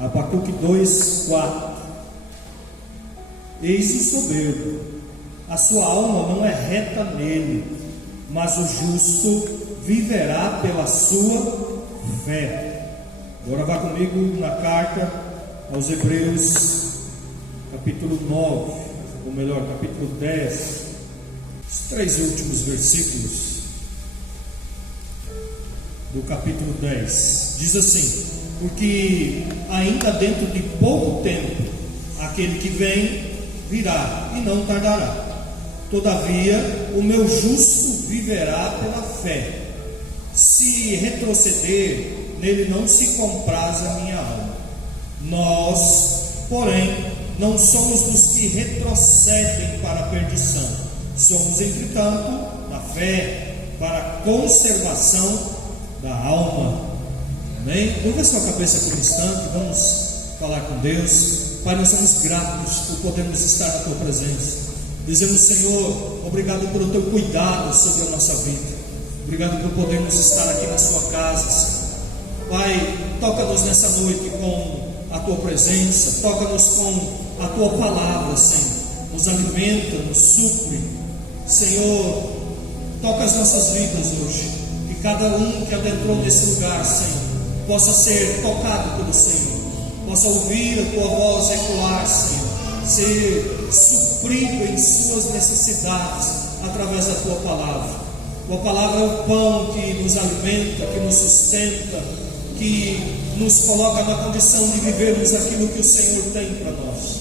Abacuque 2:4. Eis o soberbo, a sua alma não é reta nele, mas o justo viverá pela sua fé. Agora vá comigo na carta aos Hebreus, capítulo 9, ou melhor, capítulo 10, os 3 últimos versículos do capítulo 10. Diz assim: porque ainda dentro de pouco tempo aquele que vem virá e não tardará. Todavia o meu justo viverá pela fé. Se retroceder, nele não se compraz a minha alma. Nós, porém, não somos dos que retrocedem para a perdição. Somos, entretanto, na fé, para a conservação da alma. Amém? Curva sua cabeça por um instante, vamos falar com Deus. Pai, nós somos gratos por podermos estar na Tua presença. Dizemos, Senhor, obrigado pelo Teu cuidado sobre a nossa vida. Obrigado por podermos estar aqui na Sua casa, Senhor. Pai, toca-nos nessa noite com a Tua presença, toca-nos com a Tua palavra, Senhor. Nos alimenta, nos supre. Senhor, toca as nossas vidas hoje. Que cada um que adentrou nesse lugar, Senhor, possa ser tocado pelo Senhor, possa ouvir a Tua voz ecoar, Senhor, ser suprido em suas necessidades através da Tua palavra. Tua palavra é o pão que nos alimenta, que nos sustenta, que nos coloca na condição de vivermos aquilo que o Senhor tem para nós.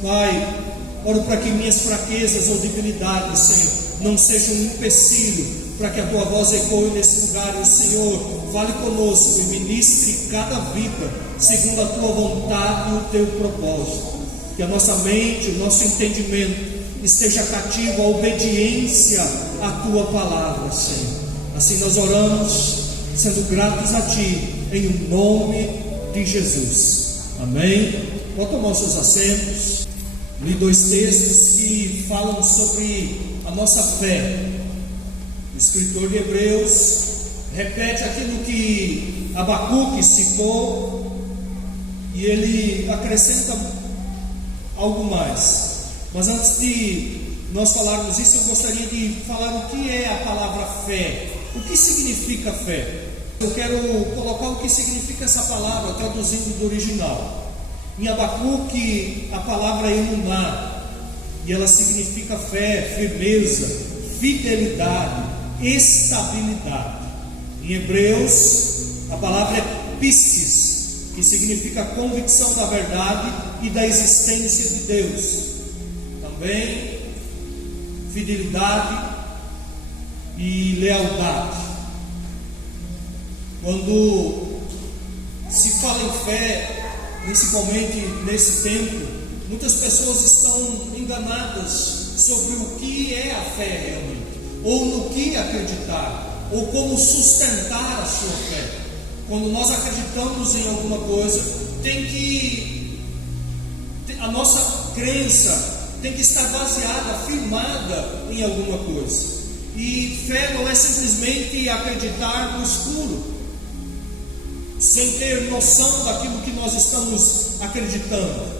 Pai, oro para que minhas fraquezas ou debilidades, Senhor, não sejam um empecilho para que a Tua voz ecoe nesse lugar. E o Senhor fale conosco e ministre cada vida segundo a Tua vontade e o Teu propósito. Que a nossa mente, o nosso entendimento esteja cativo à obediência à Tua palavra, Senhor. Assim nós oramos, sendo gratos a Ti, em nome de Jesus. Amém? Pode tomar os seus assentos. Li 2 textos que falam sobre a nossa fé. O escritor de Hebreus repete aquilo que Abacuque citou e ele acrescenta algo mais. Mas antes de nós falarmos isso, eu gostaria de falar o que é a palavra fé. O que significa fé? Eu quero colocar o que significa essa palavra, traduzindo do original. Em Abacuque, a palavra é emuná, e ela significa fé, firmeza, fidelidade, estabilidade. Em Hebreus, a palavra é pistis, que significa convicção da verdade e da existência de Deus. Também fidelidade e lealdade. Quando se fala em fé, principalmente nesse tempo, muitas pessoas estão enganadas sobre o que é a fé realmente, ou no que acreditar, ou como sustentar a sua fé. Quando nós acreditamos em alguma coisa, a nossa crença tem que estar baseada, firmada em alguma coisa. E fé não é simplesmente acreditar no escuro, sem ter noção daquilo que nós estamos acreditando.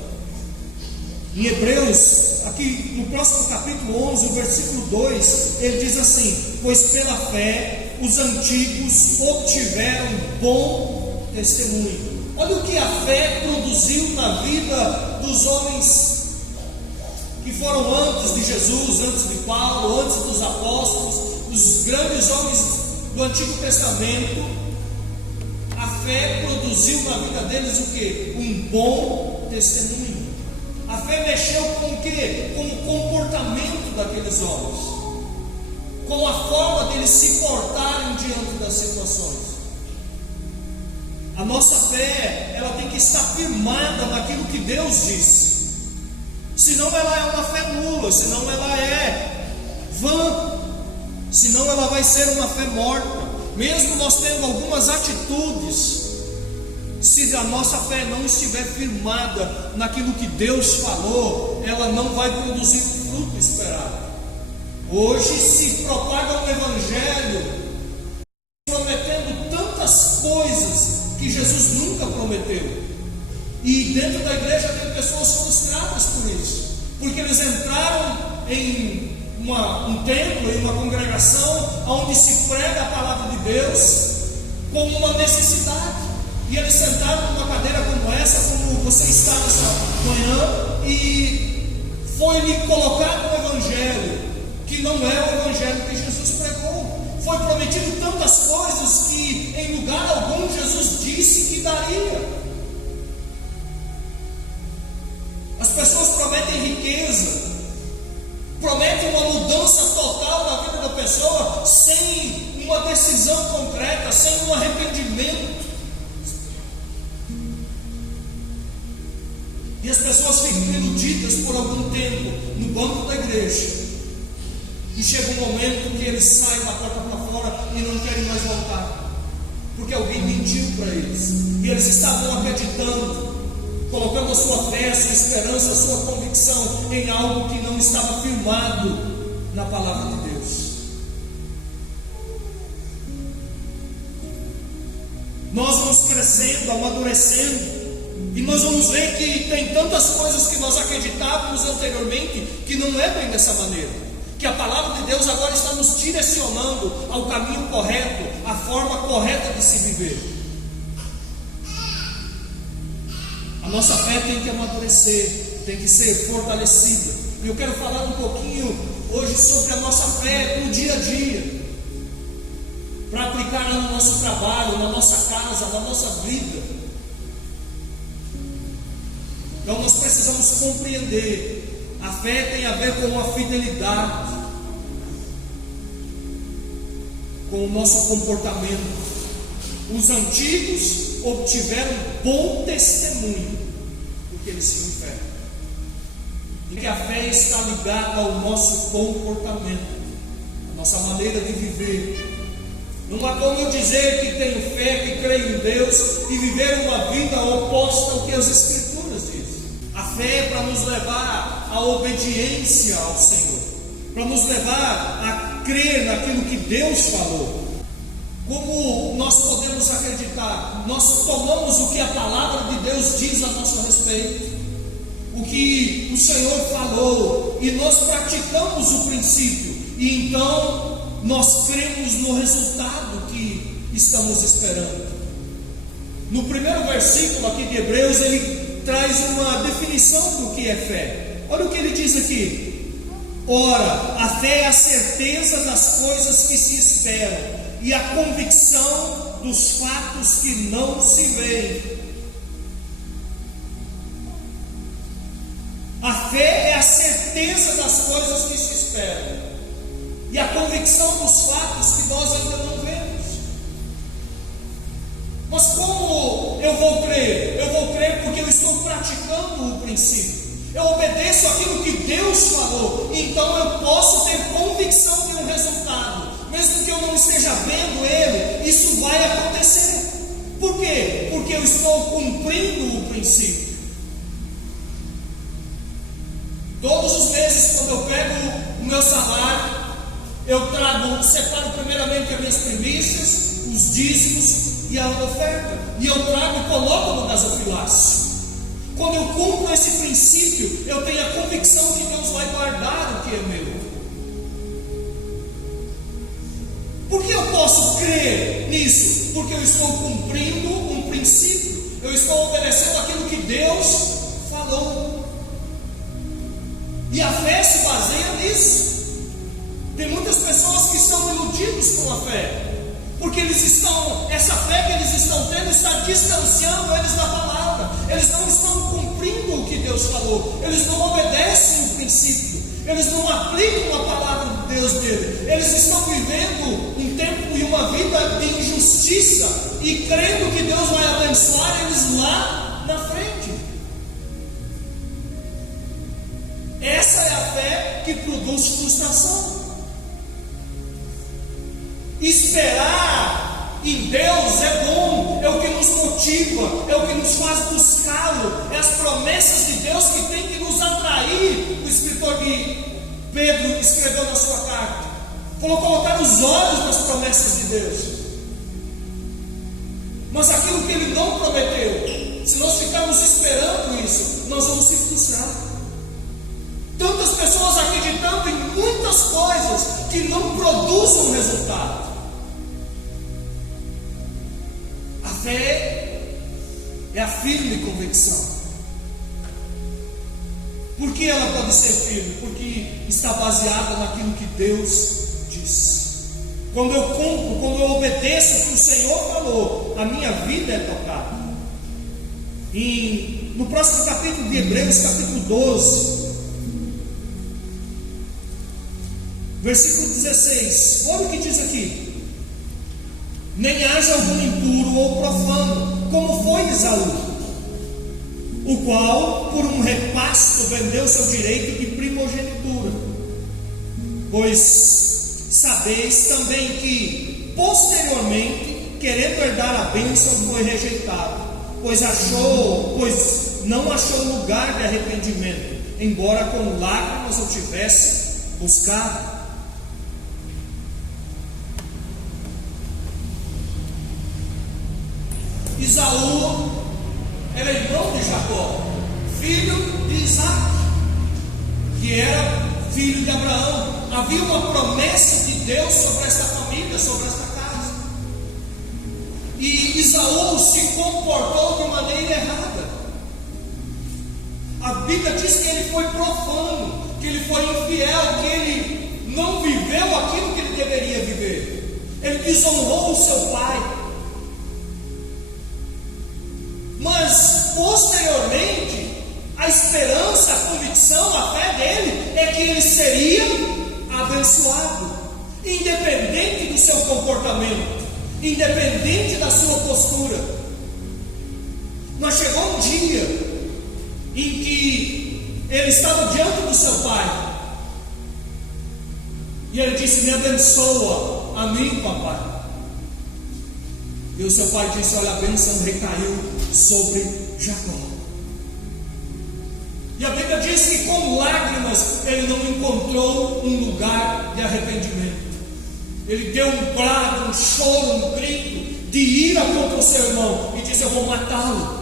Em Hebreus, aqui no próximo capítulo 11, o versículo 2, ele diz assim: pois pela fé os antigos obtiveram bom testemunho. Olha o que a fé produziu na vida dos homens que foram antes de Jesus, antes de Paulo, antes dos apóstolos, os grandes homens do Antigo Testamento. A fé produziu na vida deles o que? Um bom testemunho. A fé mexeu com o que? Com o comportamento daqueles homens, com a forma deles se portarem diante das situações. A nossa fé, ela tem que estar firmada naquilo que Deus disse. Senão ela é uma fé nula, senão ela é vã, senão ela vai ser uma fé morta. Mesmo nós tendo algumas atitudes, se a nossa fé não estiver firmada naquilo que Deus falou, ela não vai produzir o fruto esperado. Hoje se propaga o Evangelho prometendo tantas coisas que Jesus nunca prometeu. E dentro da igreja tem pessoas frustradas por isso, porque eles entraram em um templo, em uma congregação onde se prega a palavra de Deus como uma necessidade, e eles sentaram numa cadeira como essa, como você está nessa manhã, e foi-lhe colocado um evangelho que não é o evangelho que Jesus pregou. Foi prometido tantas coisas que em lugar algum Jesus disse que daria. As pessoas prometem riqueza, prometem uma mudança total na vida da pessoa, sem uma decisão concreta, sem um arrependimento. E as pessoas ficam iludidas por algum tempo no banco da igreja, e chega um momento que eles saem da porta para fora e não querem mais voltar, porque alguém mentiu para eles, e eles estavam acreditando, colocando a sua fé, a sua esperança, a sua convicção em algo que não estava firmado na palavra de Deus. Nós vamos crescendo, amadurecendo, e nós vamos ver que tem tantas coisas que nós acreditávamos anteriormente que não é bem dessa maneira, que a palavra de Deus agora está nos direcionando ao caminho correto, à forma correta de se viver. A nossa fé tem que amadurecer, tem que ser fortalecida. E eu quero falar um pouquinho hoje sobre a nossa fé no dia a dia, para aplicar no nosso trabalho, na nossa casa, na nossa vida. Então nós precisamos compreender, a fé tem a ver com a fidelidade, com o nosso comportamento. Os antigos obtiveram bom testemunho, porque eles tinham fé. E que a fé está ligada ao nosso comportamento, a nossa maneira de viver. Não há como eu dizer que tenho fé, que creio em Deus, e viver uma vida oposta ao que as Escrituras dizem. A fé é para nos levar à obediência ao Senhor, para nos levar a crer naquilo que Deus falou. Como nós podemos acreditar? Nós tomamos o que a palavra de Deus diz a nosso respeito, o que o Senhor falou, e nós praticamos o princípio, e então nós cremos no resultado que estamos esperando. No primeiro versículo aqui de Hebreus, ele traz uma definição do que é fé. Olha o que ele diz aqui: ora, a fé é a certeza das coisas que se esperam e a convicção dos fatos que não se veem. A fé é a certeza das coisas que se esperam e a convicção dos fatos que nós ainda não vemos. Mas como eu vou crer? Eu vou crer porque eu estou praticando o princípio. Eu obedeço aquilo que Deus falou. Então eu posso ter convicção de um resultado. Mesmo que eu não esteja vendo ele, isso vai acontecer. Por quê? Porque eu estou cumprindo o princípio. Todos os meses, quando eu pego o meu salário, eu separo primeiramente as minhas primícias, os dízimos e a oferta, e eu trago e coloco no gasofilácio. Quando eu cumpro esse princípio, eu tenho a convicção que Deus vai guardar o que é meu. Por que eu posso crer nisso? Porque eu estou cumprindo um princípio, eu estou obedecendo aquilo que Deus falou. E a fé se baseia nisso. Tem muitas pessoas que estão iludidas com a fé, porque essa fé que eles estão tendo está distanciando eles da palavra. Eles não estão cumprindo o que Deus falou, eles não obedecem o princípio, eles não aplicam a palavra de Deus dele. Eles estão vivendo um tempo e uma vida de injustiça e crendo que Deus vai abençoar eles lá na frente. Essa é a fé que produz frustração. Esperar em Deus é bom, é o que nos motiva, é o que nos faz buscá-lo, é as promessas de Deus que tem que nos atrair. O escritor de Pedro escreveu na sua carta: colocar os olhos nas promessas de Deus. Mas aquilo que ele não prometeu, se nós ficarmos esperando nós vamos se frustrar. Tantas pessoas acreditando em muitas coisas que não produzem resultado. A fé é a firme convicção. Por que ela pode ser firme? Porque está baseada naquilo que Deus diz. Quando eu cumpro, quando eu obedeço o que o Senhor falou, a minha vida é tocada. No próximo capítulo de Hebreus, capítulo 12, versículo 16, olha o que diz aqui: nem haja algum impuro ou profano, como foi Esaú, o qual por um repasto vendeu seu direito de primogenitura. Pois sabeis também que posteriormente, querendo herdar a bênção, foi rejeitado, pois não achou lugar de arrependimento, embora com lágrimas o tivesse buscado. Esaú era irmão de Jacó, filho de Isaac, que era filho de Abraão. Havia uma promessa de Deus sobre esta família, sobre esta casa. E Esaú se comportou de maneira errada. A Bíblia diz que ele foi profano, que ele foi infiel, que ele não viveu aquilo que ele deveria viver. Ele desonrou o seu pai. Mas posteriormente, a esperança, a convicção, a fé dele é que ele seria abençoado, independente do seu comportamento, independente da sua postura. Mas chegou um dia em que ele estava diante do seu pai, e ele disse: me abençoa a mim, papai. E o seu pai disse: olha, a bênção recaiu sobre Jacó. E a Bíblia diz que com lágrimas ele não encontrou um lugar de arrependimento. Ele deu um brado, um choro, um grito de ira contra o seu irmão e disse: eu vou matá-lo.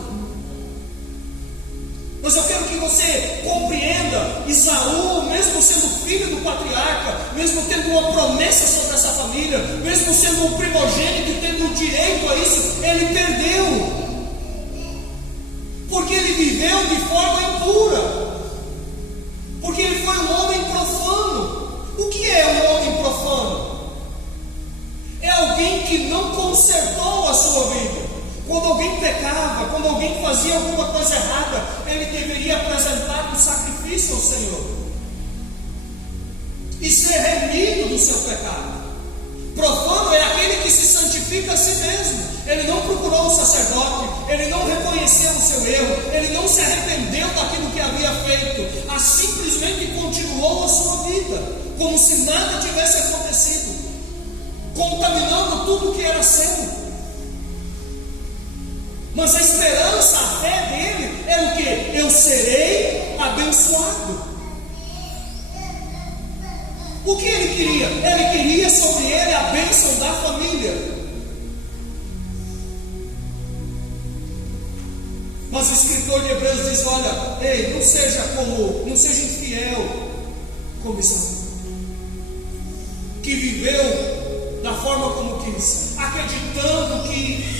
Mas eu quero que você compreenda, Esaú, mesmo sendo filho do patriarca, mesmo tendo uma promessa sobre essa família, mesmo sendo um primogênito e tendo direito a isso, ele perdeu. Porque ele viveu de forma impura. Porque ele foi um homem profano. O que é um homem profano? É alguém que não consertou a sua vida. Quando alguém pecava, quando alguém fazia alguma coisa errada, ele deveria apresentar um sacrifício ao Senhor e ser remido do seu pecado. Profano é aquele que se santifica a si mesmo. Ele não procurou um sacerdote, ele não reconheceu o seu erro, ele não se arrependeu daquilo que havia feito, simplesmente continuou a sua vida, como se nada tivesse acontecido, contaminando tudo que era seu. Mas a esperança, a fé dele era o que? Eu serei abençoado. O que ele queria? Ele queria sobre ele a bênção da família. Mas o escritor de Hebreus diz: olha, ei, não seja infiel como Esaú, que viveu da forma como quis, acreditando que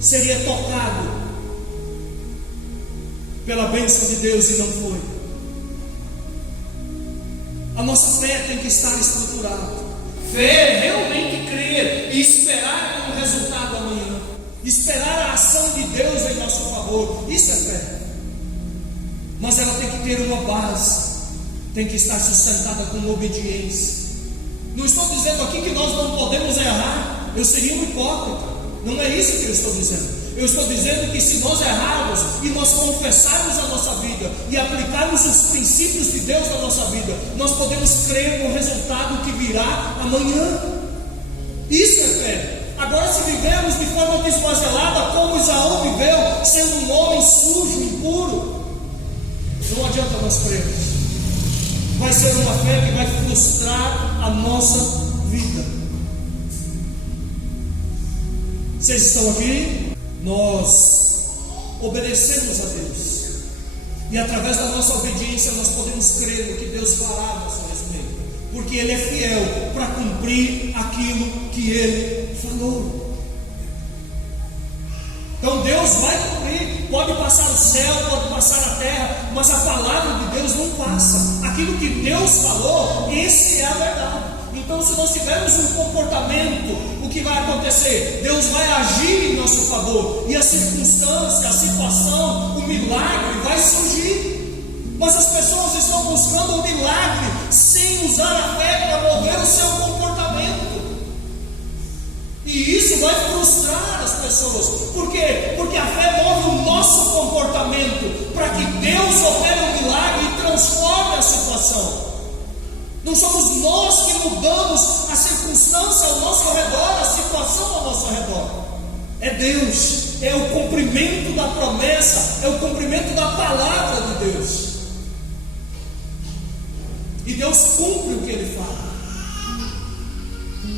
seria tocado pela bênção de Deus e não foi. A nossa fé tem que estar estruturada. Fé é realmente crer e esperar um resultado amanhã, esperar a ação de Deus em nosso favor. Isso é fé. Mas ela tem que ter uma base, tem que estar sustentada com obediência. Não estou dizendo aqui que nós não podemos errar, eu seria um hipócrita. Não é isso que eu estou dizendo. Eu estou dizendo que se nós errarmos e nós confessarmos a nossa vida e aplicarmos os princípios de Deus na nossa vida, nós podemos crer no resultado que virá amanhã. Isso é fé. Agora, se vivemos de forma desmazelada, como Esaú viveu, sendo um homem sujo, impuro, não adianta nós crermos. Vai ser uma fé que vai frustrar a nossa vida. Vocês estão aqui? Nós obedecemos a Deus, E através da nossa obediência nós podemos crer no que Deus fará a nosso respeito, porque Ele é fiel para cumprir aquilo que Ele falou. Então Deus vai cumprir. Pode passar o céu, pode passar a terra, mas a palavra de Deus não passa. Aquilo que Deus falou, esse é a verdade. Então, se nós tivermos um comportamento, o que vai acontecer? Deus vai agir em nosso favor, e a circunstância, a situação, o milagre vai surgir. Mas as pessoas estão buscando o milagre sem usar a fé para mover o seu comportamento, e isso vai frustrar as pessoas. Por quê? Porque a fé move o nosso comportamento para que Deus opere um milagre e transforme a situação. Não somos nós que mudamos a circunstância ao nosso redor, a situação ao nosso redor. É Deus, é o cumprimento da promessa, é o cumprimento da palavra de Deus. E Deus cumpre o que Ele fala.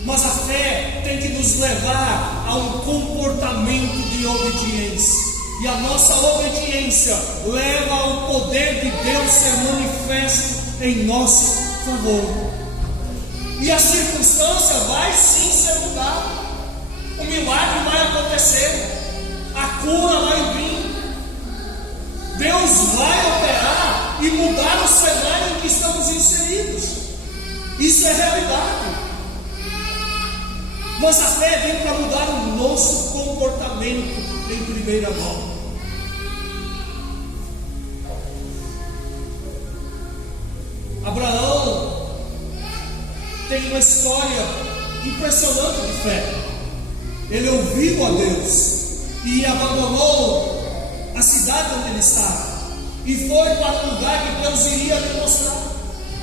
Mas a fé tem que nos levar a um comportamento de obediência. E a nossa obediência leva ao poder de Deus ser manifesto em nosso favor. E a circunstância vai sim ser mudada. O milagre vai acontecer. A cura vai vir. Deus vai operar e mudar o cenário em que estamos inseridos. Isso é realidade. Mas a fé vem para mudar o nosso comportamento em primeira mão. Abraão tem uma história impressionante de fé. Ele ouviu a Deus e abandonou a cidade onde ele estava e foi para o lugar que Deus iria lhe mostrar.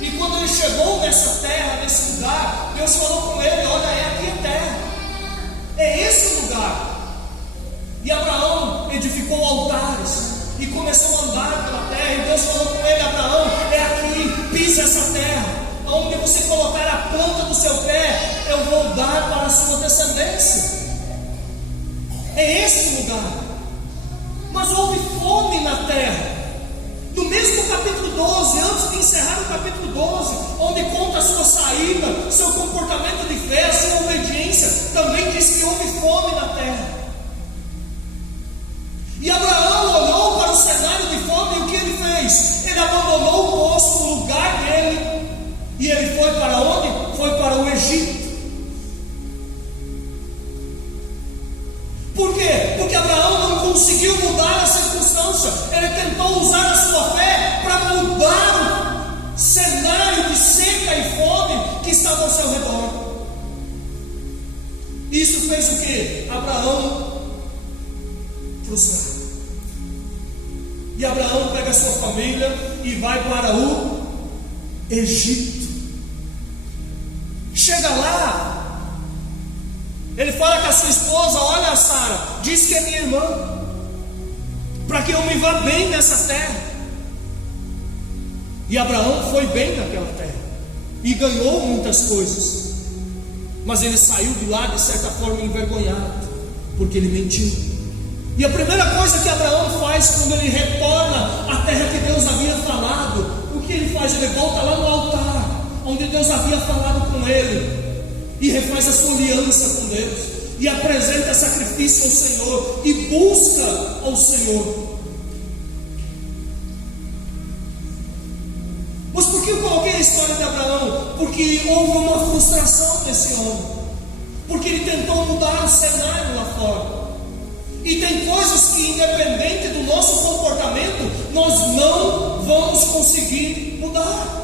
E quando ele chegou nessa terra, nesse lugar, Deus falou com ele: olha, aqui a terra, é esse o lugar. E Abraão edificou altares e começou a andar pela terra, e Deus falou com ele: Abraão, é aqui, pisa essa terra, onde você colocar a planta do seu pé, eu vou dar para a sua descendência. É esse o lugar. Mas houve fome na terra. No mesmo capítulo 12, antes de encerrar o capítulo 12, onde conta a sua saída, seu comportamento de fé, a sua obediência, também diz que houve fome na terra. E Abraão olhou para o cenário de fome, e o que ele fez? Ele abandonou o poço, o lugar dele, e ele foi para onde? Foi para o Egito. Por quê? Porque Abraão não conseguiu mudar a circunstância. Ele tentou usar a sua fé para mudar o cenário de seca e fome que estava ao seu redor. Isso fez o quê? Abraão frustrar. E Abraão pega a sua família e vai para o Egito. Chega lá, ele fala com a sua esposa: olha, Sara, diz que é minha irmã, para que eu me vá bem nessa terra. E Abraão foi bem naquela terra e ganhou muitas coisas, mas ele saiu de lá de certa forma envergonhado, porque ele mentiu. E a primeira coisa que Abraão faz quando ele retorna à terra que Deus havia falado, o que ele faz? Ele volta lá no altar onde Deus havia falado com ele e refaz a sua aliança com Deus, e apresenta sacrifício ao Senhor, e busca ao Senhor. Mas por que eu coloquei a história de Abraão? Porque houve uma frustração nesse homem, porque ele tentou mudar o cenário lá fora. E tem coisas que, independente do nosso comportamento, nós não vamos conseguir mudar.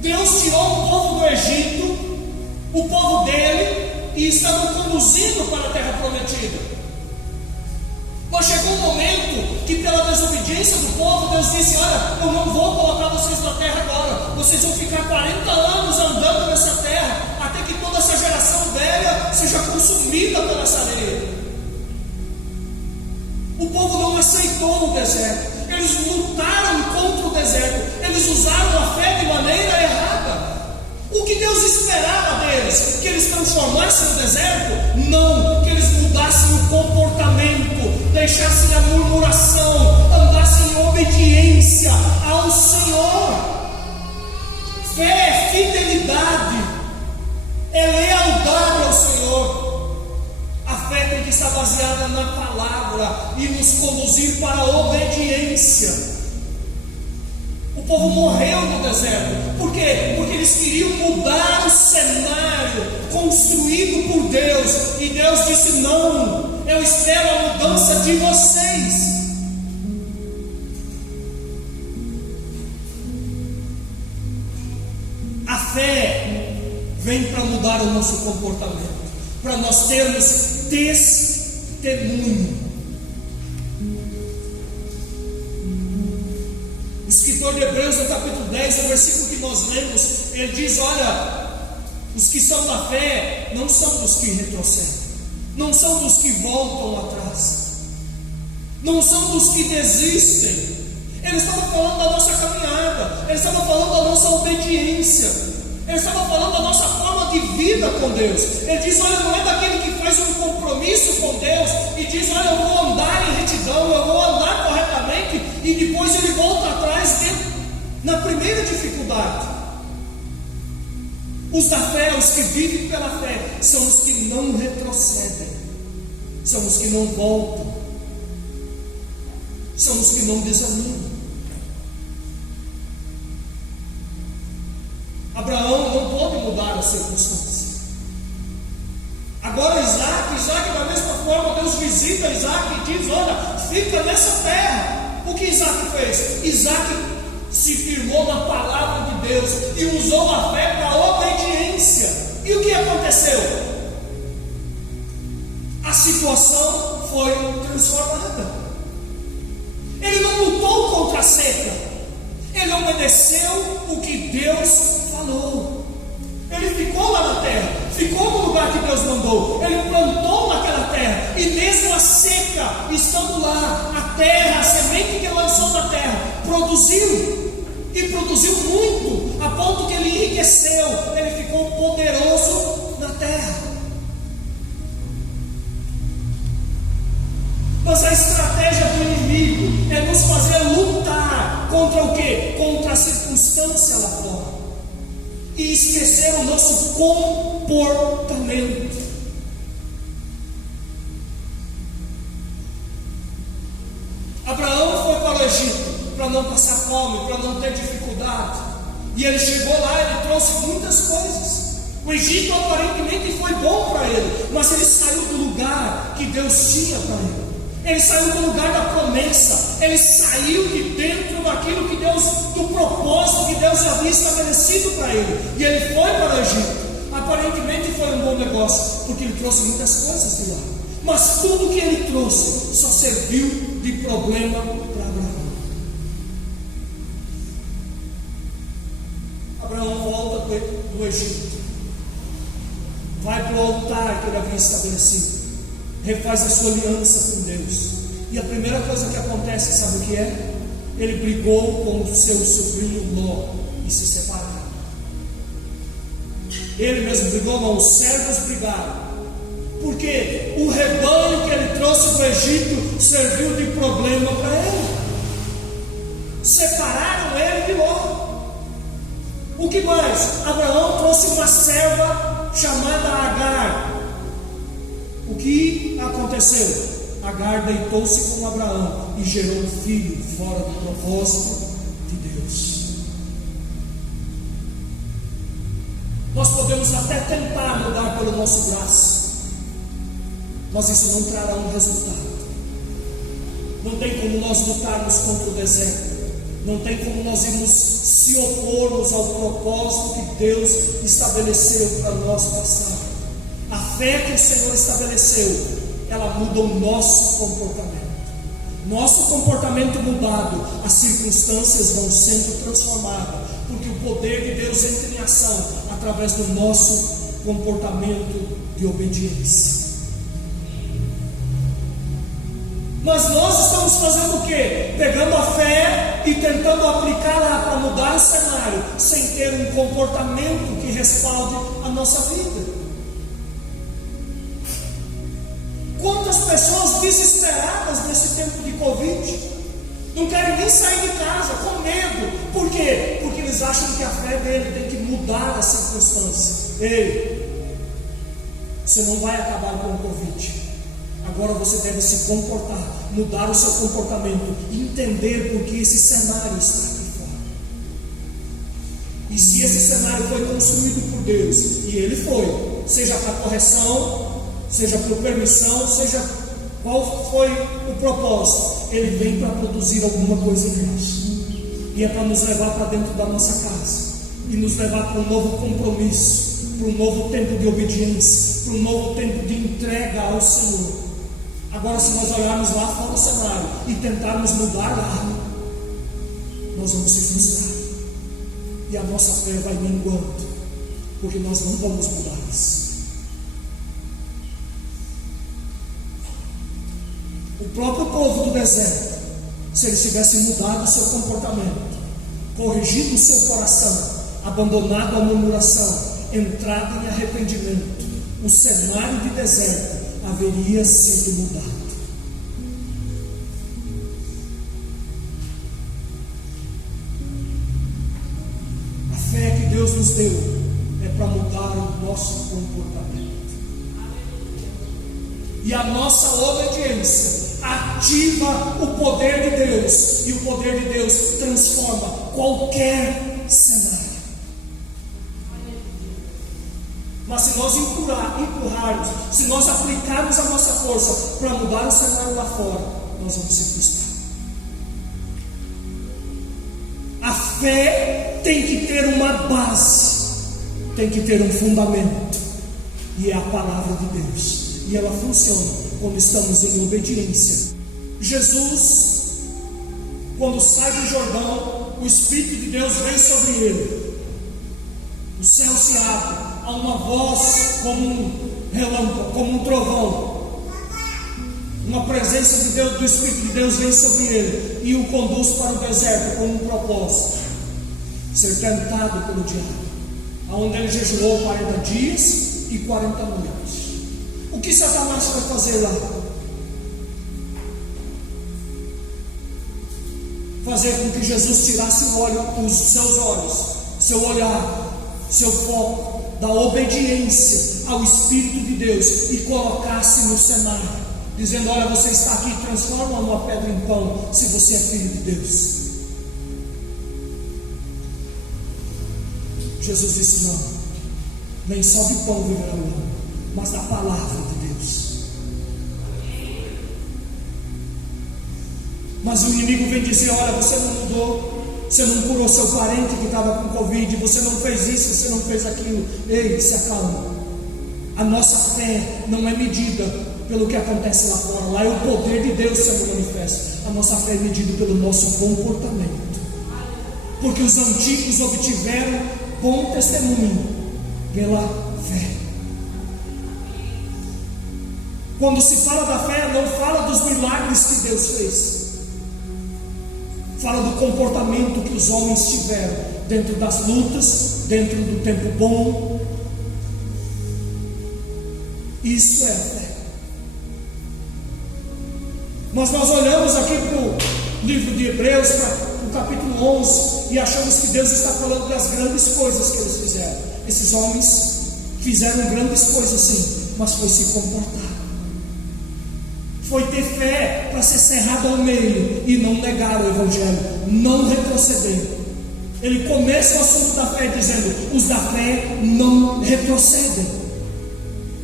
Deus tirou o povo do Egito, o povo dele, e estavam conduzindo para a terra prometida. Mas chegou um momento que, pela desobediência do povo, Deus disse: olha, eu não vou colocar vocês na terra agora. Vocês vão ficar 40 anos andando nessa terra, até que toda essa geração velha seja consumida pela areia. O povo não aceitou o deserto. Eles lutaram contra o deserto. Eles usaram a fé de maneira errada. O que Deus esperava deles? Que eles transformassem o deserto? Não, que eles mudassem o comportamento, deixassem a murmuração, obediência ao Senhor. Fé é fidelidade, é lealdade ao Senhor. A fé tem que estar baseada na palavra e nos conduzir para a obediência. O povo morreu no deserto. Por quê? Porque eles queriam mudar o cenário construído por Deus. E Deus disse: não, eu espero a mudança de vocês. A fé vem para mudar o nosso comportamento, para nós termos testemunho. O escritor de Hebreus, no capítulo 10, o versículo que nós lemos, ele diz: olha, os que são da fé não são dos que retrocedem, não são dos que voltam atrás, não são dos que desistem. Eles estavam falando da nossa caminhada, eles estavam falando da nossa obediência, eles estavam falando da nossa forma de vida com Deus. Ele diz: olha, não é daquele que faz um compromisso com Deus e diz: olha, eu vou andar em retidão, eu vou andar corretamente, e depois ele volta atrás na primeira dificuldade. Os da fé, os que vivem pela fé, são os que não retrocedem, são os que não voltam, são os que não desanimam. Abraão não pôde mudar as circunstâncias. Agora Isaac, da mesma forma, Deus visita Isaac e diz: olha, fica nessa terra. O que Isaac fez? Isaac se firmou na palavra de Deus e usou a fé para a obediência. E o que aconteceu? A situação foi transformada. Ele não lutou contra a seca, ele obedeceu o que Deus falou. Ele ficou lá na terra, ficou no lugar que Deus mandou, ele plantou naquela terra, e mesmo a seca, estando lá, a terra, a semente que ele lançou na terra, produziu, e produziu muito, a ponto que ele enriqueceu, ele ficou poderoso na terra. Mas a estratégia do inimigo é nos fazer lutar contra o quê? Contra a circunstância lá fora, e esquecer o nosso comportamento. Abraão foi para o Egito para não passar fome, para não ter dificuldade, e ele chegou lá, ele trouxe muitas coisas. O Egito aparentemente foi bom para ele, mas ele saiu do lugar que Deus tinha para ele. Ele saiu do lugar da promessa, ele saiu de dentro daquilo que Deus, do propósito que Deus havia estabelecido para ele, e ele foi para o Egito. Aparentemente foi um bom negócio, porque ele trouxe muitas coisas de lá, mas tudo que ele trouxe só serviu de problema para Abraão. Abraão volta do Egito, vai para o altar que ele havia estabelecido, refaz a sua aliança com Deus, e a primeira coisa que acontece, sabe o que é? Ele brigou com o seu sobrinho Ló e se separaram. Ele mesmo brigou, não, os servos brigaram, porque o rebanho que ele trouxe do Egito serviu de problema para ele. Separaram ele de Ló. O que mais? Abraão trouxe uma serva chamada Agar. O que aconteceu? Agar deitou-se com Abraão e gerou um filho fora do propósito de Deus. Nós podemos até tentar mudar pelo nosso braço, mas isso não trará um resultado. Não tem como nós lutarmos contra o deserto, não tem como nós irmos se opormos ao propósito que Deus estabeleceu para nós passar. A fé que o Senhor estabeleceu, ela muda o nosso comportamento. Nosso comportamento mudado, as circunstâncias vão sendo transformadas, porque o poder de Deus entra em ação através do nosso comportamento de obediência. Mas nós estamos fazendo o quê? Pegando a fé e tentando aplicá-la para mudar o cenário, sem ter um comportamento que respalde a nossa vida. Quantas pessoas desesperadas nesse tempo de Covid, Não querem nem sair de casa, com medo. Por quê? Porque eles acham que a fé dele tem que mudar as circunstâncias. Ei, você não vai acabar com o Covid. Agora você deve se comportar, mudar o seu comportamento, entender por que esse cenário está aqui fora. E se esse cenário foi construído por Deus, e ele foi, seja para correção, seja por permissão, seja qual foi o propósito, ele vem para produzir alguma coisa em nós. E é para nos levar para dentro da nossa casa, e nos levar para um novo compromisso, para um novo tempo de obediência, para um novo tempo de entrega ao Senhor. Agora, se nós olharmos lá fora do cenário e tentarmos mudar lá, nós vamos se frustrar, e a nossa fé vai minguando, porque nós não vamos mudar isso. O próprio povo do deserto, se eles tivessem mudado o seu comportamento, corrigido o seu coração, abandonado a murmuração, entrado em arrependimento, o cenário de deserto haveria sido mudado. A fé que Deus nos deu é para mudar o nosso comportamento. E a nossa obediência ativa o poder de Deus, e o poder de Deus transforma qualquer cenário. Mas se nós empurrarmos, se nós aplicarmos a nossa força para mudar o cenário lá fora, nós vamos se frustrar. A fé tem que ter uma base, tem que ter um fundamento, e é a palavra de Deus. E ela funciona quando estamos em obediência. Jesus, quando sai do Jordão, o Espírito de Deus vem sobre ele. O céu se abre, há uma voz como um relâmpago, como um trovão. Uma presença de Deus, do Espírito de Deus vem sobre ele e o conduz para o deserto com um propósito: ser tentado pelo diabo, aonde ele jejuou 40 dias e 40 noites. O que Satanás vai fazer lá? Fazer com que Jesus tirasse os seus olhos, seu olhar, seu foco da obediência ao Espírito de Deus e colocasse no cenário, dizendo: olha, você está aqui, transforma uma pedra em pão, se você é filho de Deus. Jesus disse: não, nem só de pão viverá o homem, mas da palavra de Deus. Mas o inimigo vem dizer: olha, você não mudou, você não curou seu parente que estava com Covid, você não fez isso, você não fez aquilo. Ei, se acalma. A nossa fé não é medida pelo que acontece lá fora, lá é o poder de Deus sendo manifesto. A nossa fé é medida pelo nosso comportamento, porque os antigos obtiveram bom testemunho pela fé. Quando se fala da fé, não fala dos milagres que Deus fez, fala do comportamento que os homens tiveram dentro das lutas, dentro do tempo bom. Isso é a fé. Mas nós olhamos aqui para o livro de Hebreus, para o capítulo 11, e achamos que Deus está falando das grandes coisas que eles fizeram. Esses homens fizeram grandes coisas sim, mas foi se comportar, foi ter fé para ser cerrado ao meio e não negar o Evangelho, não retroceder. Ele começa o assunto da fé dizendo: os da fé não retrocedem.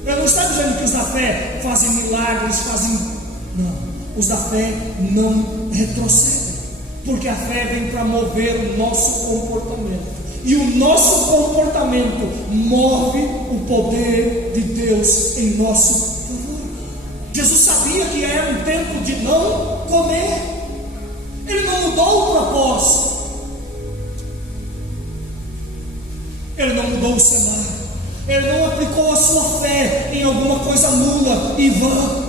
Ele não está dizendo que os da fé fazem milagres, não, os da fé não retrocedem, porque a fé vem para mover o nosso comportamento, e o nosso comportamento move o poder de Deus em nosso favor. Jesus sabia que era um tempo de não comer, ele não mudou o propósito, ele não mudou o cenário, ele não aplicou a sua fé em alguma coisa nula e vã.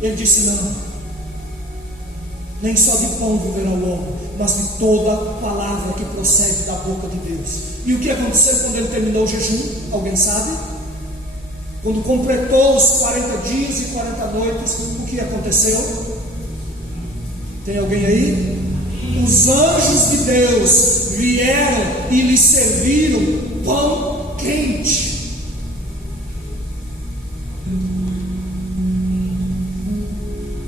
Ele disse: não, nem só de pão viverá o homem, mas de toda palavra que procede da boca de Deus. E o que aconteceu quando ele terminou o jejum? Alguém sabe? Quando completou os 40 dias e 40 noites, o que aconteceu? Tem alguém aí? Os anjos de Deus vieram e lhe serviram pão quente.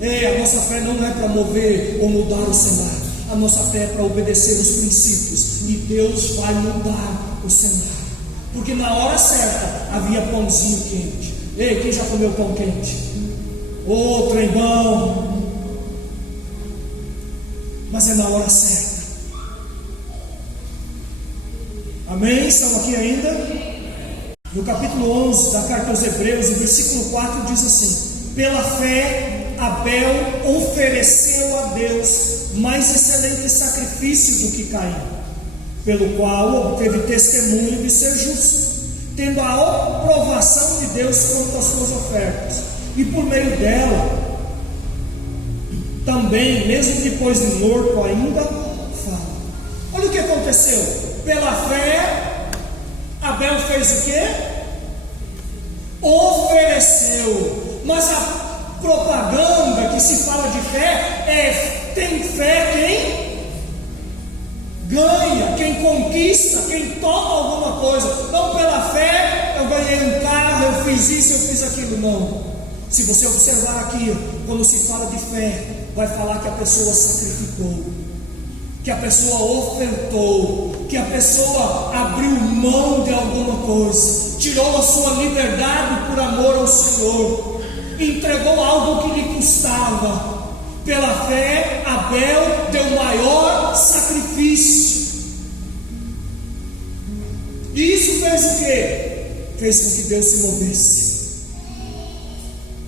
A nossa fé não é para mover ou mudar o cenário. A nossa fé é para obedecer os princípios. E Deus vai mudar o cenário. Porque na hora certa havia pãozinho quente. Ei, quem já comeu pão quente? Ô, trem bom. Mas é na hora certa. Amém? Estão aqui ainda? No capítulo 11 da carta aos Hebreus, o versículo 4 diz assim: pela fé Abel ofereceu a Deus mais excelente sacrifício do que Caim, pelo qual obteve testemunho de ser justo, tendo a aprovação de Deus quanto às suas ofertas, e por meio dela também, mesmo depois de morto, ainda fala. Olha o que aconteceu. Pela fé Abel fez o quê? Ofereceu. Mas a propaganda que se fala de fé é: tem fé quem ganha, quem conquista, quem toma alguma coisa. Não pela fé eu ganhei um carro, eu fiz isso, eu fiz aquilo. Não. Se você observar aqui, quando se fala de fé, vai falar que a pessoa sacrificou, que a pessoa ofertou, que a pessoa abriu mão de alguma coisa, tirou a sua liberdade por amor ao Senhor, entregou algo que lhe custava. Pela fé, Abel deu maior sacrifício. E isso fez o quê? Fez com que Deus se movesse.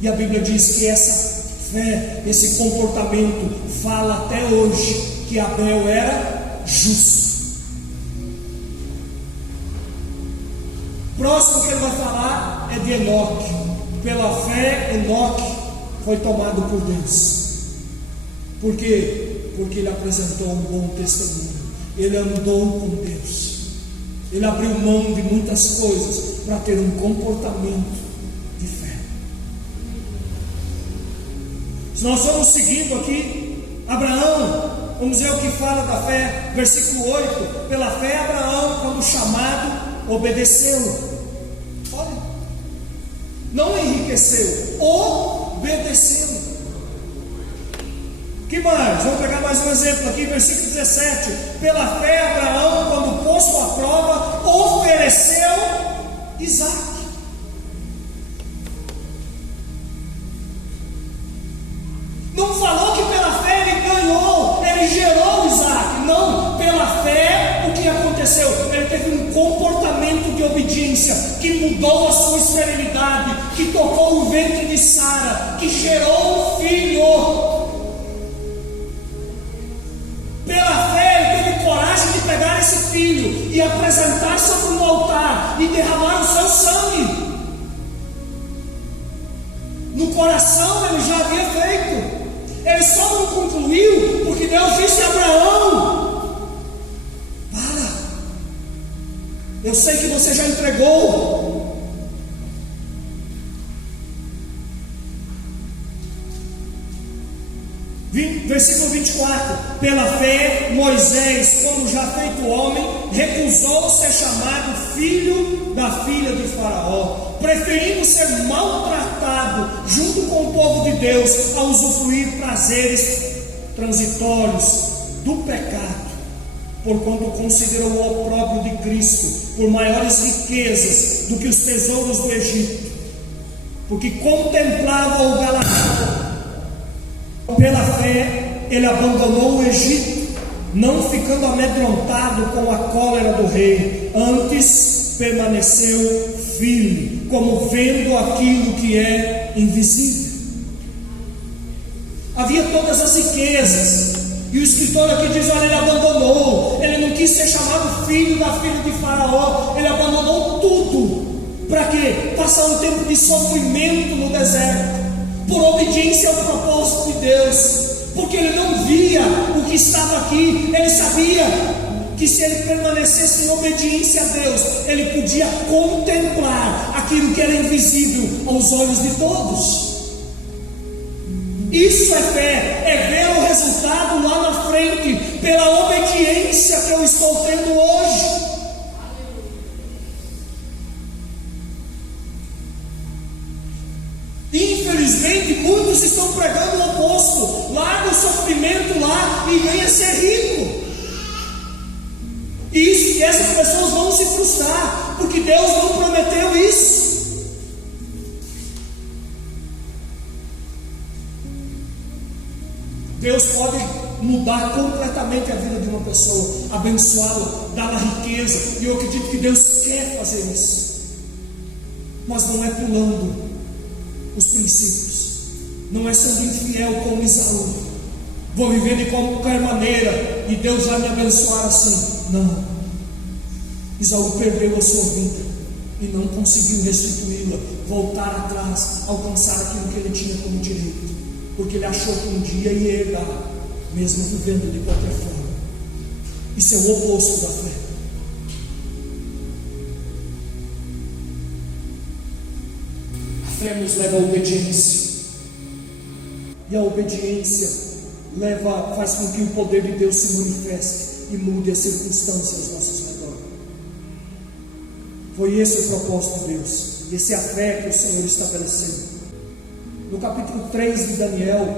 E a Bíblia diz que essa fé, esse comportamento, fala até hoje que Abel era justo. Próximo que ele vai falar é de Enoque. Pela fé, Enoque foi tomado por Deus. Por quê? Porque ele apresentou um bom testemunho. Ele andou com Deus. Ele abriu mão de muitas coisas para ter um comportamento de fé. Se nós vamos seguindo aqui, Abraão, vamos ver o que fala da fé, versículo 8. Pela fé Abraão, quando chamado, obedeceu. Olha, não enriqueceu, obedeceu. Que mais? Vamos pegar mais um exemplo aqui, versículo 17. Pela fé Abraão, quando posto à prova, ofereceu Isaque. Não falou que pela fé ele ganhou, ele gerou Isaque. Não, pela fé o que aconteceu? Ele teve um comportamento de obediência que mudou a sua esterilidade, que tocou o ventre de Sara, que gerou um filho. Pela fé ele teve coragem de pegar esse filho e apresentar sobre um altar e derramar o seu sangue. No coração ele já havia feito. Ele só não concluiu porque Deus disse a Abraão: para, eu sei que você já entregou. Versículo 24. Pela fé Moisés, como já feito homem, recusou ser chamado filho da filha de Faraó, preferindo ser maltratado junto com o povo de Deus a usufruir prazeres transitórios do pecado, porquanto considerou o opróbrio de Cristo por maiores riquezas do que os tesouros do Egito, porque contemplava o galardão. Pela fé ele abandonou o Egito, não ficando amedrontado com a cólera do rei, antes permaneceu firme, como vendo aquilo que é invisível. Havia todas as riquezas, e o escritor aqui diz: olha, ele abandonou, ele não quis ser chamado filho da filha de Faraó, ele abandonou tudo. Para quê? Passar um tempo de sofrimento no deserto, por obediência ao propósito de Deus, porque ele não via o que estava aqui. Ele sabia que se ele permanecesse em obediência a Deus, ele podia contemplar aquilo que era invisível aos olhos de todos. Isso é fé, é ver o resultado lá na frente, pela obediência que eu estou tendo hoje. Infelizmente, muitos estão pregando o oposto: larga o sofrimento lá e venha ser rico. E essas pessoas vão se frustrar, porque Deus não prometeu isso. Deus pode mudar completamente a vida de uma pessoa, abençoá-la, dar-lhe riqueza, e eu acredito que Deus quer fazer isso, mas não é pulando os princípios, não é sendo infiel como Isaú. Vou viver de qualquer maneira e Deus vai me abençoar assim. Não. Isaú perdeu a sua vida e não conseguiu restituí-la, voltar atrás, alcançar aquilo que ele tinha como direito, porque ele achou que um dia ia herdar, mesmo vivendo de qualquer forma. Isso é o oposto da fé. A fé nos leva à obediência, e a obediência faz com que o poder de Deus se manifeste e mude as circunstâncias aos nossos redores. Foi esse o propósito de Deus, essa é a fé que o Senhor estabeleceu. No capítulo 3 de Daniel,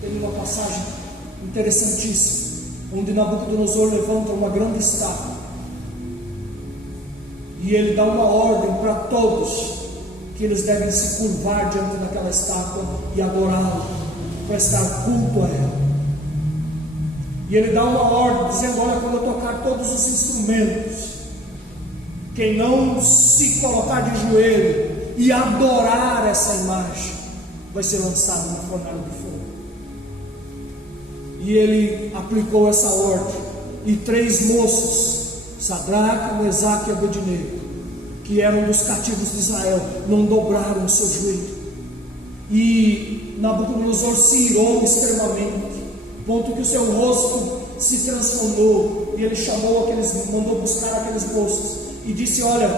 tem uma passagem interessantíssima, onde Nabucodonosor levanta uma grande estátua, e ele dá uma ordem para todos, que eles devem se curvar diante daquela estátua e adorá-la, prestar culto a ela. E ele dá uma ordem dizendo: olha, quando eu tocar todos os instrumentos, quem não se colocar de joelho e adorar essa imagem, vai ser lançado na fornalha de fogo. E ele aplicou essa ordem, e 3 moços, Sadraque, Mesaque e Abednego, que eram dos cativos de Israel, não dobraram o seu joelho. E Nabucodonosor se irou extremamente, ponto que o seu rosto se transformou, e ele mandou buscar aqueles moços e disse: olha,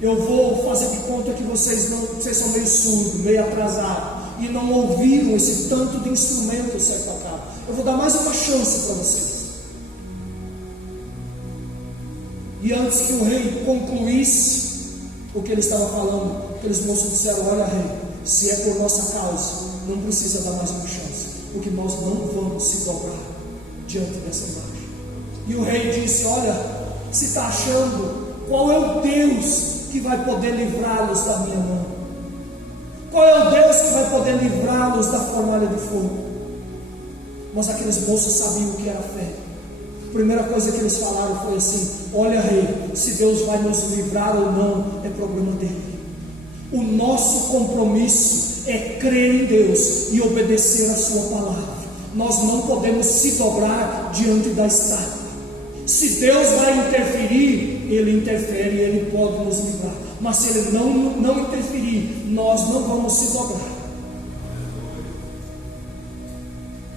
eu vou fazer de conta que vocês são meio surdos, meio atrasados, e não ouviram esse tanto de instrumento ser tocado. Eu vou dar mais uma chance para vocês. E antes que o rei concluísse o que ele estava falando, aqueles moços disseram: olha, rei, se é por nossa causa, não precisa dar mais uma chance, porque nós não vamos se dobrar diante dessa imagem. E o rei disse: olha, se está achando, qual é o Deus que vai poder livrá-los da minha mão? Qual é o Deus que vai poder livrá-los da fornalha de fogo? Mas aqueles moços sabiam o que era fé. A primeira coisa que eles falaram foi assim: olha, rei, se Deus vai nos livrar ou não, é problema dele. O nosso compromisso é crer em Deus e obedecer a sua palavra. Nós não podemos se dobrar diante da estátua. Se Deus vai interferir, Ele interfere e Ele pode nos livrar. Mas se Ele não interferir, nós não vamos se dobrar.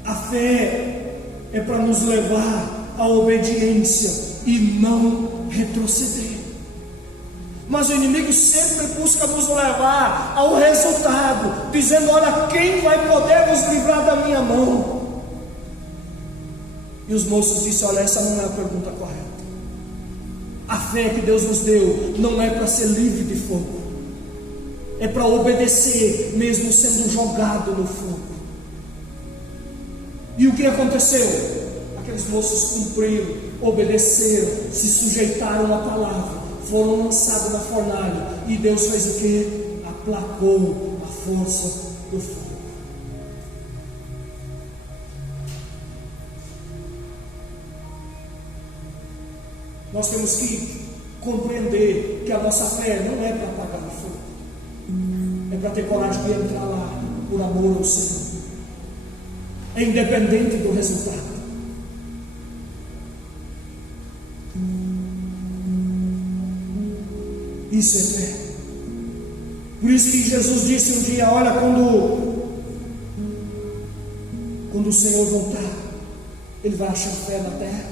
A fé é para nos levar à obediência e não retroceder. Mas o inimigo sempre busca nos levar ao resultado, dizendo: olha, quem vai poder nos livrar da minha mão? E os moços disseram: olha, essa não é a pergunta correta. A fé que Deus nos deu não é para ser livre de fogo, é para obedecer mesmo sendo jogado no fogo. E o que aconteceu? Aqueles moços cumpriram, obedeceram, se sujeitaram à palavra, foram lançados na fornalha, e Deus fez o que? Aplacou a força do fogo. Nós temos que compreender que a nossa fé não é para apagar o fogo, é para ter coragem de entrar lá por amor ao Senhor. É independente do resultado. Isso é fé. Por isso que Jesus disse um dia: olha, quando o Senhor voltar, Ele vai achar fé na terra.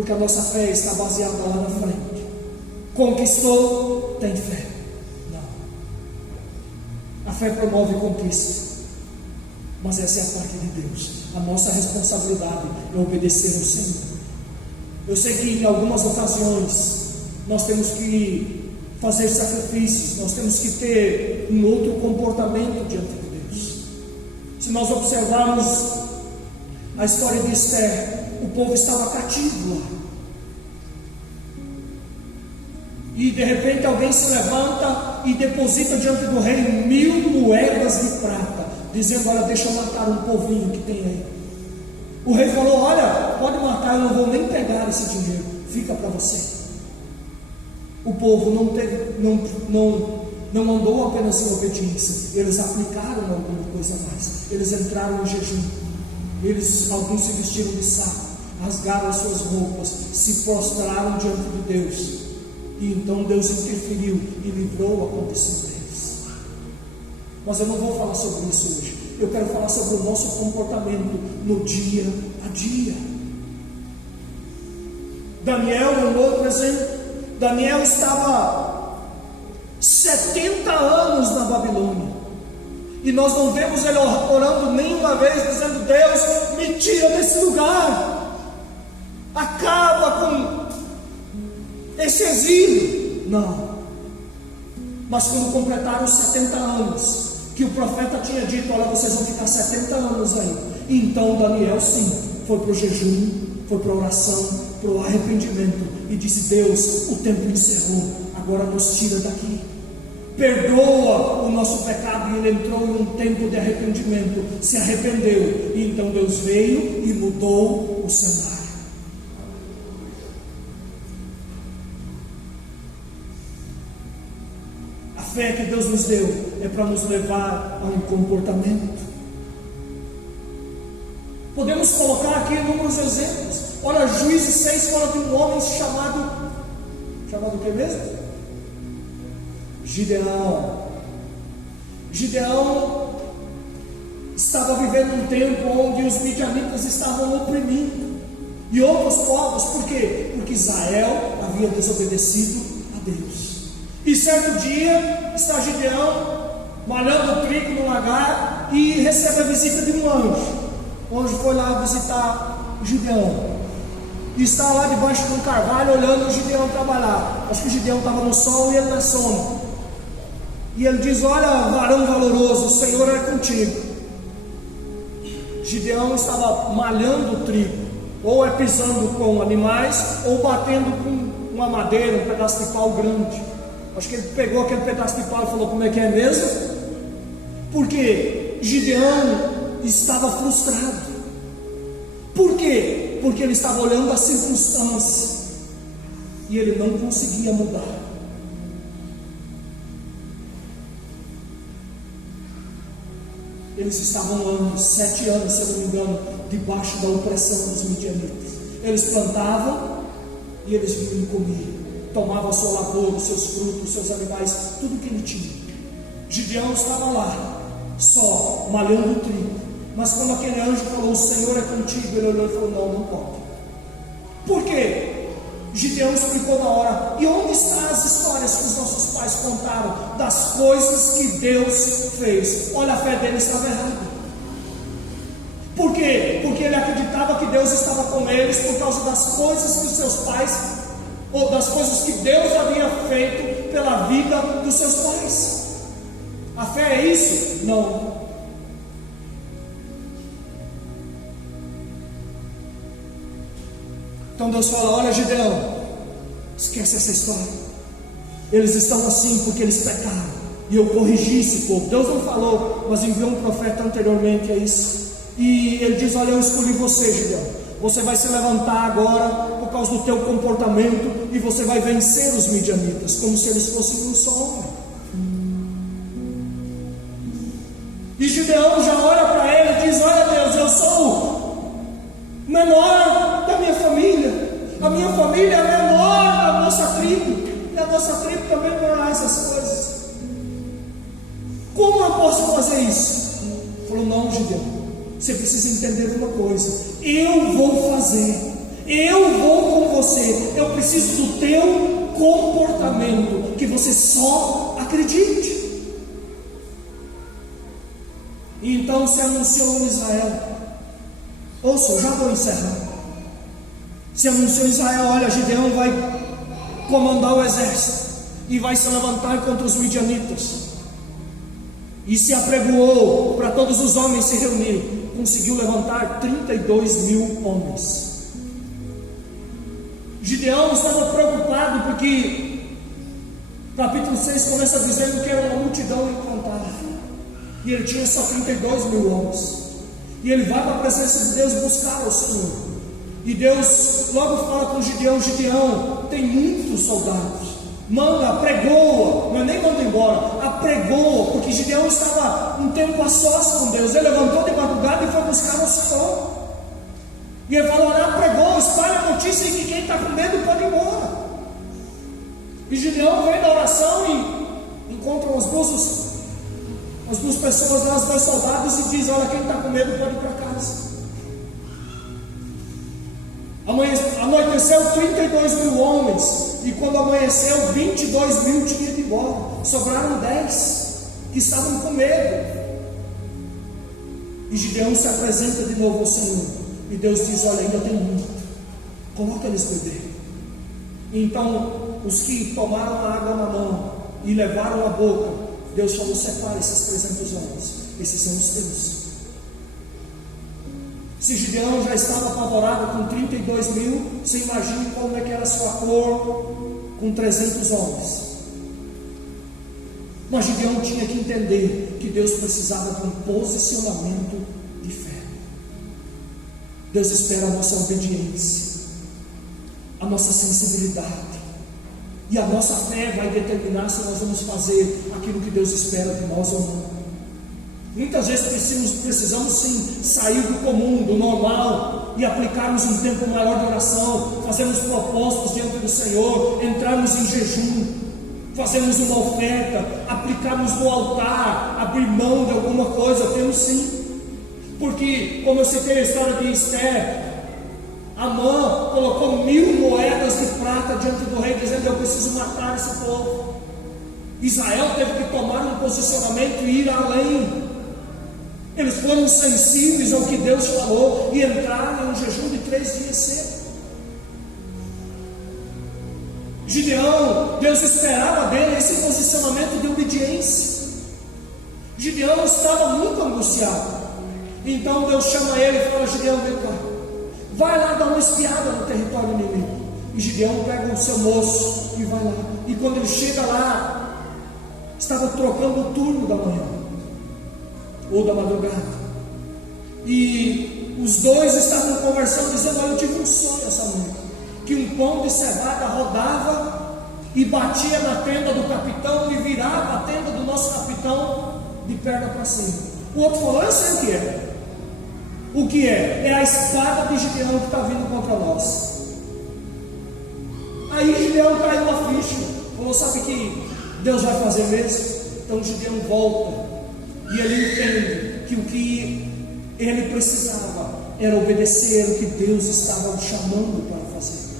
Porque a nossa fé está baseada lá na frente. Conquistou, tem fé. Não. A fé promove conquista. Mas essa é a parte de Deus. A nossa responsabilidade é obedecer ao Senhor. Eu sei que em algumas ocasiões nós temos que fazer sacrifícios, nós temos que ter um outro comportamento diante de Deus. Se nós observarmos a história de Esther, o povo estava cativo lá. E de repente alguém se levanta e deposita diante do rei 1000 moedas de prata, dizendo: olha, deixa eu matar um povinho que tem aí. O rei falou: olha, pode matar, eu não vou nem pegar esse dinheiro, fica para você. O povo não andou apenas em obediência, eles aplicaram alguma coisa a mais. Eles entraram em jejum, alguns se vestiram de saco, rasgaram as suas roupas, se prostraram diante de Deus. E então Deus interferiu e livrou a condição deles. Mas eu não vou falar sobre isso hoje. Eu quero falar sobre o nosso comportamento no dia a dia. Daniel é um outro exemplo. Daniel estava 70 anos na Babilônia. E nós não vemos ele orando nenhuma vez, dizendo: Deus, me tira desse lugar, acaba com esse exílio. Não. Mas quando completaram os 70 anos, que o profeta tinha dito: olha, vocês vão ficar 70 anos aí. E então Daniel sim, foi para o jejum, foi para a oração, para o arrependimento, e disse: Deus, o tempo encerrou, agora nos tira daqui, perdoa o nosso pecado. E ele entrou em um tempo de arrependimento, se arrependeu, e então Deus veio e mudou o cenário. A fé que Deus nos deu é para nos levar a um comportamento. Podemos colocar aqui inúmeros exemplos. Olha, Juízes 6 fala de um homem chamado o que mesmo? Gideão. Gideão estava vivendo um tempo onde os midianitas estavam oprimindo e outros povos. Por quê? Porque Israel havia desobedecido a Deus. E certo dia está Gideão malhando trigo no lagar e recebe a visita de um anjo. O anjo foi lá visitar Gideão e está lá debaixo de um carvalho olhando o Gideão trabalhar. Acho que o Gideão estava no sol e ele na sombra. E ele diz: olha, varão valoroso, o Senhor é contigo. Gideão estava malhando o trigo, ou é pisando com animais, ou batendo com uma madeira, um pedaço de pau grande. Acho que ele pegou aquele pedaço de pau e falou: como é que é mesmo? Porque Gideão estava frustrado. Por quê? Porque ele estava olhando as circunstâncias e ele não conseguia mudar. Eles estavam 7 anos, se eu não me engano, debaixo da opressão dos midianitas. Eles plantavam e eles vinham e comiam. Tomavam a sua lavoura, os seus frutos, os seus animais, tudo que ele tinha. Gideão estava lá, só, malhando o trigo. Mas quando aquele anjo falou: o Senhor é contigo, ele olhou e falou: não pode. Por quê? Gideão explicou na hora. E onde estão as histórias que os nossos pais contaram das coisas que Deus fez? Olha, a fé dele estava errada. Por quê? Porque ele acreditava que Deus estava com eles por causa das coisas que os seus pais, ou das coisas que Deus havia feito pela vida dos seus pais. A fé é isso? Não. Então Deus fala: olha, Gideão, esquece essa história. Eles estão assim porque eles pecaram, e eu corrigi esse povo. Deus não falou, mas enviou um profeta anteriormente a isso. E ele diz: olha, eu escolhi você, Gideão. Você vai se levantar agora por causa do teu comportamento, e você vai vencer os midianitas, como se eles fossem um só homem. E Gideão já olha para ele e diz: olha, Deus, eu sou o menor da minha família. A minha família é a menor da nossa tribo. E a nossa tribo também não há essas coisas. Como eu posso fazer isso? Ele falou: não, Gideão, você precisa entender uma coisa. Eu vou fazer. eu vou com você, eu preciso do teu comportamento, que você só acredite. E então se anunciou em Israel. Ouça, eu já vou encerrar. Se anunciou em Israel: olha, Gideão vai comandar o exército e vai se levantar contra os midianitas. E se apregoou para todos os homens se reunirem. Conseguiu levantar 32.000 homens. Gideão estava preocupado porque capítulo 6 começa dizendo que era uma multidão incontável. E ele tinha só 32.000 homens. E ele vai para a presença de Deus buscar o Senhor. E Deus logo fala com Gideão: Gideão, tem muitos soldados, manda, apregoa, não é nem manda embora, apregoa, porque Gideão estava um tempo a sós com Deus. Ele levantou de madrugada e foi buscar o Senhor. E ele falou: apregoa, espalha a notícia de que quem está com medo pode ir embora. E Gideão vem da oração e encontra as duas pessoas lá, os dois soldados, e diz: olha, quem está com medo pode ir para casa. Anoiteceu 32.000 homens, e quando amanheceu 22.000 tinham ido embora. Sobraram 10 que estavam com medo. E Gideão se apresenta de novo ao Senhor, e Deus diz: olha, ainda tem muito, coloca eles beber. Então os que tomaram a água na mão e levaram a boca, Deus falou: separa esses 300 homens, esses são os teus. Se Gideão já estava apavorado com 32.000, você imagine como é que era a sua cor com 300 homens. Mas Gideão tinha que entender que Deus precisava de um posicionamento de fé. Deus espera a nossa obediência, a nossa sensibilidade, e a nossa fé vai determinar se nós vamos fazer aquilo que Deus espera de nós ou não. Muitas vezes precisamos sim sair do comum, do normal, e aplicarmos um tempo maior de oração, fazermos propósitos diante do Senhor, entrarmos em jejum, fazermos uma oferta, aplicarmos no altar, abrir mão de alguma coisa. Temos sim, porque como eu citei a história de Esther, Amã colocou 1.000 moedas de prata diante do rei, dizendo: eu preciso matar esse povo. Israel teve que tomar um posicionamento e ir além. Eles foram sensíveis ao que Deus falou e entraram em um jejum de 3 dias cedo. Gideão, Deus esperava dele esse posicionamento de obediência. Gideão estava muito angustiado. Então Deus chama ele e fala: Gideão, vem cá, vai lá dar uma espiada no território inimigo. E Gideão pega o seu moço e vai lá. E quando ele chega lá, estava trocando o turno da manhã ou da madrugada, e os dois estavam conversando, dizendo: olha, eu tive um sonho essa noite, que um pão de cevada rodava e batia na tenda do capitão e virava a tenda do nosso capitão de perna para cima. O outro falou: eu sei o que é. O que é? É a espada de Gideão que está vindo contra nós. Aí Gideão caiu uma ficha, falou: sabe que Deus vai fazer mesmo? Então Gideão volta, e ele entende que o que ele precisava era obedecer o que Deus estava o chamando para fazer.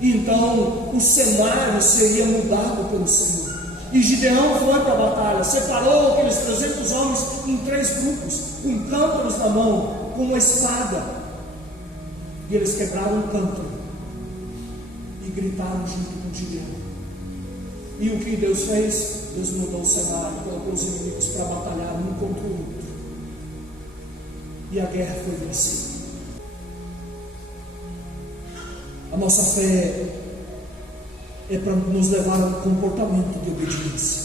Então o cenário seria mudado pelo Senhor. E Gideão foi para a batalha, separou aqueles 300 homens em 3 grupos, com cântaros na mão, com uma espada, e eles quebraram o cântaro e gritaram junto com Gideão. E o que Deus fez? Deus mudou o cenário, colocou os inimigos para batalhar um contra o outro, e a guerra foi vencida. A nossa fé é para nos levar a um comportamento de obediência,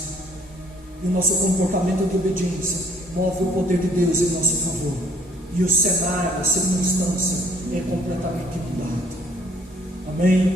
e o nosso comportamento de obediência move o poder de Deus em nosso favor, e o cenário, a circunstância é completamente mudado. Amém?